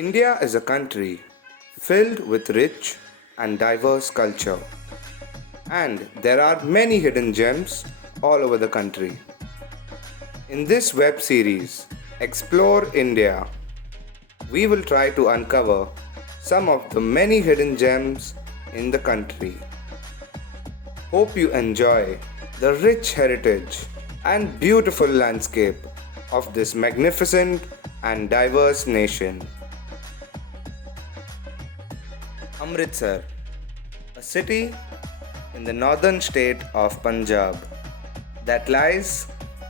India is a country filled with rich and diverse culture, and there are many hidden gems all over the country. In this web series, Explore India, we will try to uncover some of the many hidden gems in the country. Hope you enjoy the rich heritage and beautiful landscape of this magnificent and diverse nation. Amritsar, a city in the northern state of Punjab that lies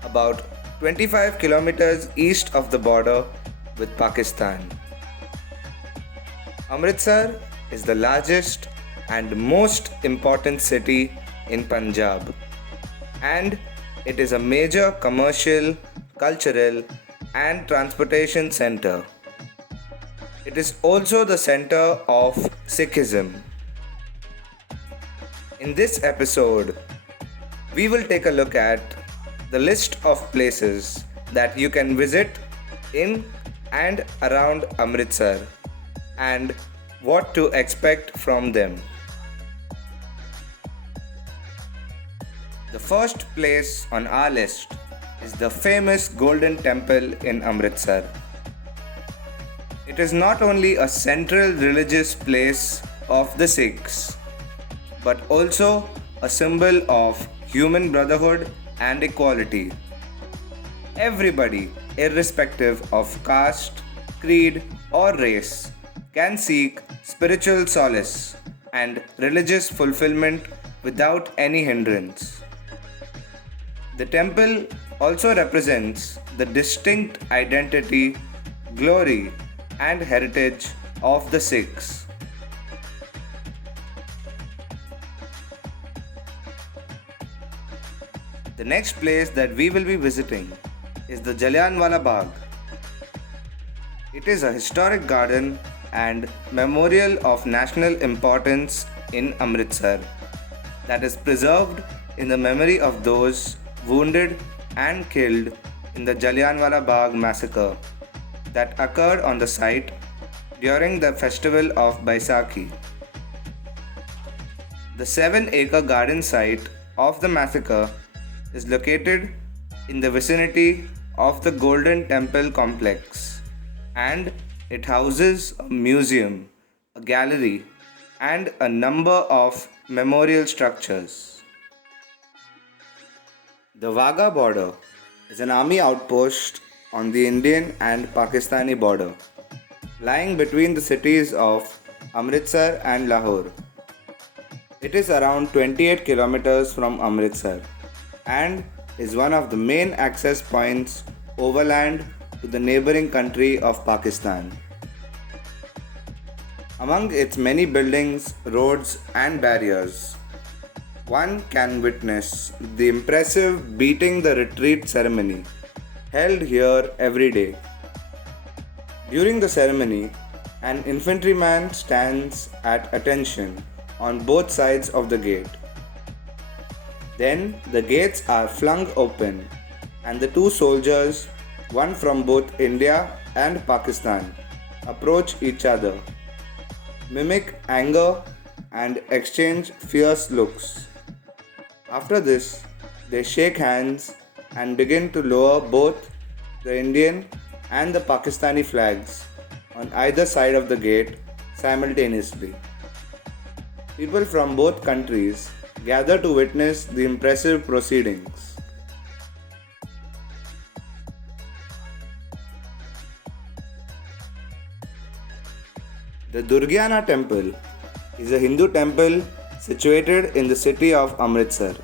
about 25 kilometers east of the border with Pakistan. Amritsar is the largest and most important city in Punjab, and it is a major commercial, cultural, and transportation center. It is also the center of Sikhism. In this episode, we will take a look at the list of places that you can visit in and around Amritsar and what to expect from them. The first place on our list is the famous Golden Temple in Amritsar. It is not only a central religious place of the Sikhs, but also a symbol of human brotherhood and equality. Everybody, irrespective of caste, creed, or race, can seek spiritual solace and religious fulfillment without any hindrance. The temple also represents the distinct identity, glory, and heritage of the Sikhs. The next place that we will be visiting is the Jallianwala Bagh. It is a historic garden and memorial of national importance in Amritsar that is preserved in the memory of those wounded and killed in the Jallianwala Bagh massacre that occurred on the site during the festival of Baisakhi. The 7-acre garden site of the massacre is located in the vicinity of the Golden Temple complex, and it houses a museum, a gallery, and a number of memorial structures. The Wagah border is an army outpost on the Indian and Pakistani border, lying between the cities of Amritsar and Lahore. It is around 28 kilometers from Amritsar and is one of the main access points overland to the neighboring country of Pakistan. Among its many buildings, roads, and barriers, one can witness the impressive Beating the Retreat ceremony held here every day. During the ceremony, an infantryman stands at attention on both sides of the gate. Then the gates are flung open and the two soldiers, one from both India and Pakistan, approach each other, mimic anger, and exchange fierce looks. After this, they shake hands and begin to lower both the Indian and the Pakistani flags on either side of the gate simultaneously. People from both countries gather to witness the impressive proceedings. The Durgiana Temple is a Hindu temple situated in the city of Amritsar.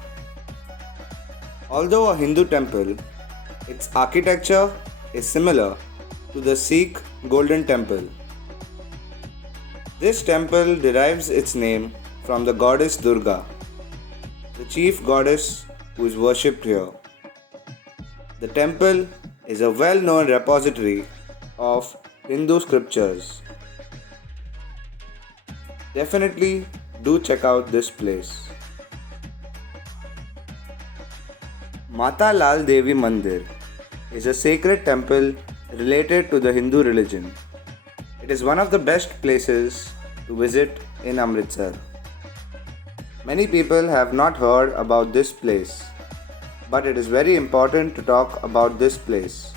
Although a Hindu temple, its architecture is similar to the Sikh Golden Temple. This temple derives its name from the goddess Durga, the chief goddess who is worshipped here. The temple is a well-known repository of Hindu scriptures. Definitely do check out this place. Mata Lal Devi Mandir is a sacred temple related to the Hindu religion. It is one of the best places to visit in Amritsar. Many people have not heard about this place, but it is very important to talk about this place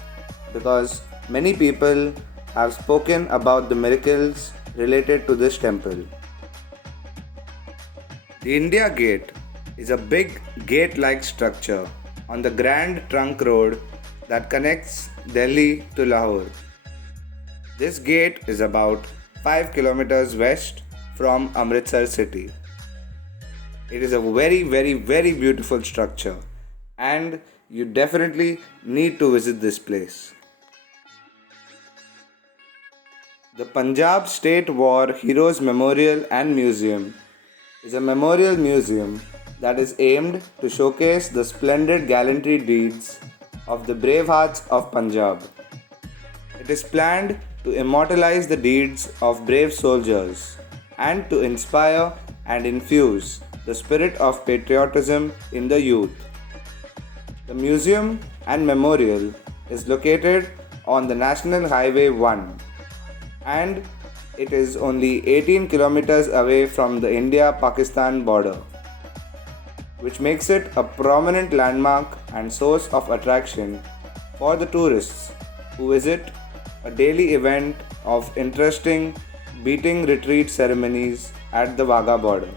because many people have spoken about the miracles related to this temple. The India Gate is a big gate like structure on the Grand Trunk Road that connects Delhi to Lahore. This gate is about 5 kilometers west from Amritsar city. It is a very beautiful structure and you definitely need to visit this place. The Punjab State War Heroes Memorial and Museum is a memorial museum that is aimed to showcase the splendid gallantry deeds of the brave hearts of Punjab. It is planned to immortalize the deeds of brave soldiers and to inspire and infuse the spirit of patriotism in the youth. The museum and memorial is located on the National Highway 1 and it is only 18 kilometers away from the India-Pakistan border, which makes it a prominent landmark and source of attraction for the tourists who visit, a daily event of interesting beating retreat ceremonies at the Wagah border.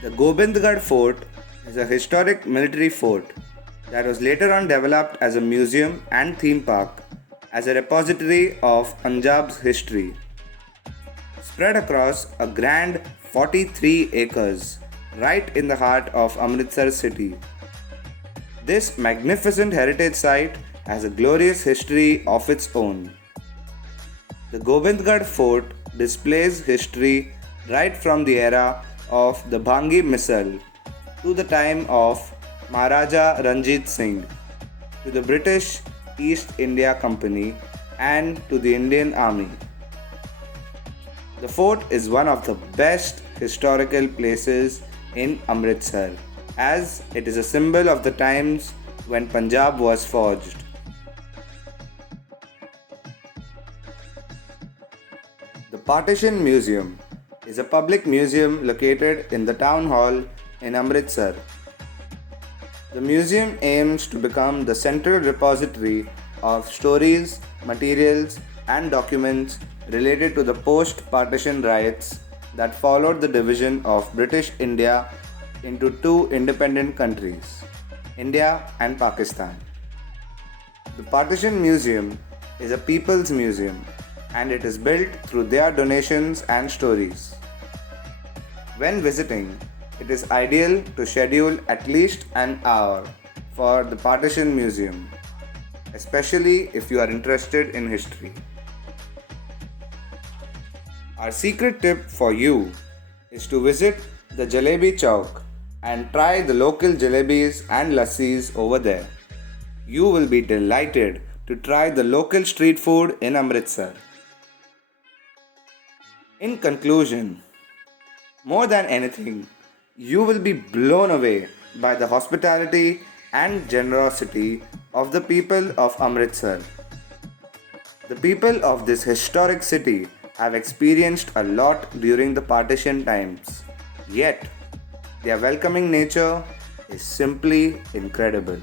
The Gobindgarh Fort is a historic military fort that was later on developed as a museum and theme park as a repository of Punjab's history. Spread across a grand 43 acres right in the heart of Amritsar city. This magnificent heritage site has a glorious history of its own. The Gobindgarh Fort displays history right from the era of the Bhangi Misal to the time of Maharaja Ranjit Singh, to the British East India Company and to the Indian Army. The fort is one of the best historical places in Amritsar as it is a symbol of the times when Punjab was forged. The Partition Museum is a public museum located in the town hall in Amritsar. The museum aims to become the central repository of stories, materials, and documents related to the post-partition riots that followed the division of British India into two independent countries, India and Pakistan. The Partition Museum is a people's museum and it is built through their donations and stories. When visiting, it is ideal to schedule at least an hour for the Partition Museum, especially if you are interested in history. Our secret tip for you is to visit the Jalebi Chowk and try the local jalebis and lassis over there. You will be delighted to try the local street food in Amritsar. In conclusion, more than anything, you will be blown away by the hospitality and generosity of the people of Amritsar. The people of this historic city have experienced a lot during the partition times, yet their welcoming nature is simply incredible.